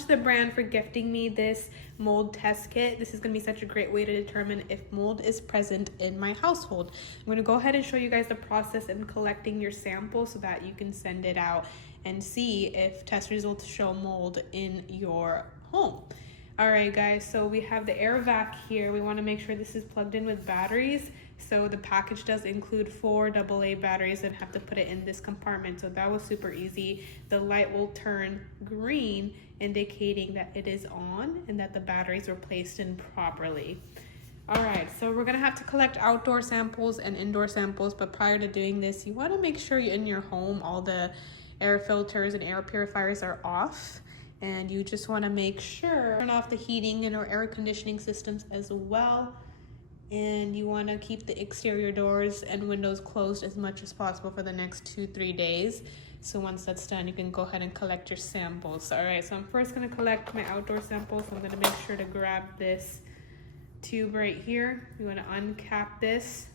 much to the brand for gifting me this mold test kit. This is going to be such a great way to determine if mold is present in my household. I'm going to go ahead and show you guys the process in collecting your sample so that you can send it out and see if test results show mold in your home. All right, guys, so we have the air vac here. We want to make sure this is plugged in with batteries. So the package does include 4 AA batteries and have to put it in this compartment. So that was super easy. The light will turn green, indicating that it is on and that the batteries were placed in properly. All right, so we're gonna have to collect outdoor samples and indoor samples, but prior to doing this, you wanna make sure in your home all the air filters and air purifiers are off. And you just wanna make sure, turn off the heating and or air conditioning systems as well. And you want to keep the exterior doors and windows closed as much as possible for the next 2-3 days. So once that's done, you can go ahead and collect your samples. All right, so I'm first going to collect my outdoor samples. So I'm going to make sure to grab this tube right here. You want to uncap this.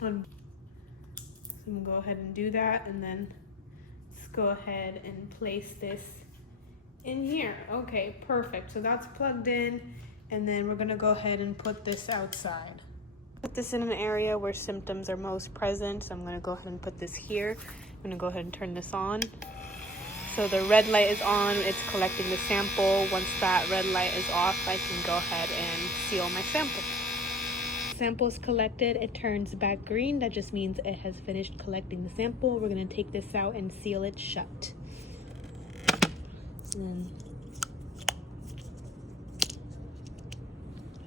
So I'm going to go ahead and do that, and then let's go ahead and place this in here. Okay, perfect. So that's plugged in. And then we're gonna go ahead and put this outside. Put this in an area where symptoms are most present. So I'm gonna go ahead and put this here. I'm gonna go ahead and turn this on. So the red light is on, it's collecting the sample. Once that red light is off, I can go ahead and seal my sample. Sample is collected, it turns back green. That just means it has finished collecting the sample. We're gonna take this out and seal it shut.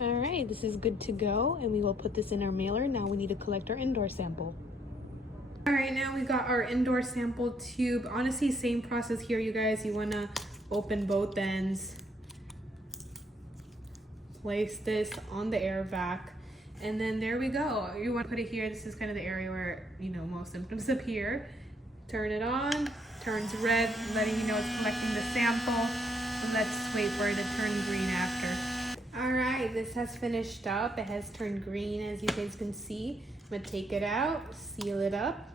All right, this is good to go, and we will put this in our mailer. Now we need to collect our indoor sample. All right, now we got our indoor sample tube. Honestly, same process here, you guys. You wanna open both ends, place this on the air vac, and then there we go. You wanna put it here. This is kind of the area where, you know, most symptoms appear. Turn it on, turns red, letting you know it's collecting the sample. And let's wait for it to turn green after. All right, this has finished up. It has turned green, as you guys can see. I'm gonna take it out, seal it up,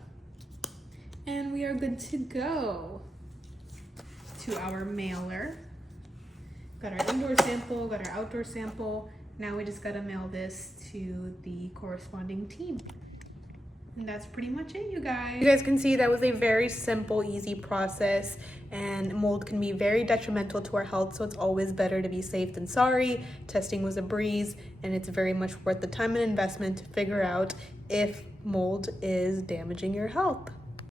and we are good to go to our mailer. Got our indoor sample, got our outdoor sample. Now we just gotta mail this to the corresponding team. And that's pretty much it, you guys. You guys can see that was a very simple, easy process, and mold can be very detrimental to our health, so it's always better to be safe than sorry. Testing was a breeze, and it's very much worth the time and investment to figure out if mold is damaging your health.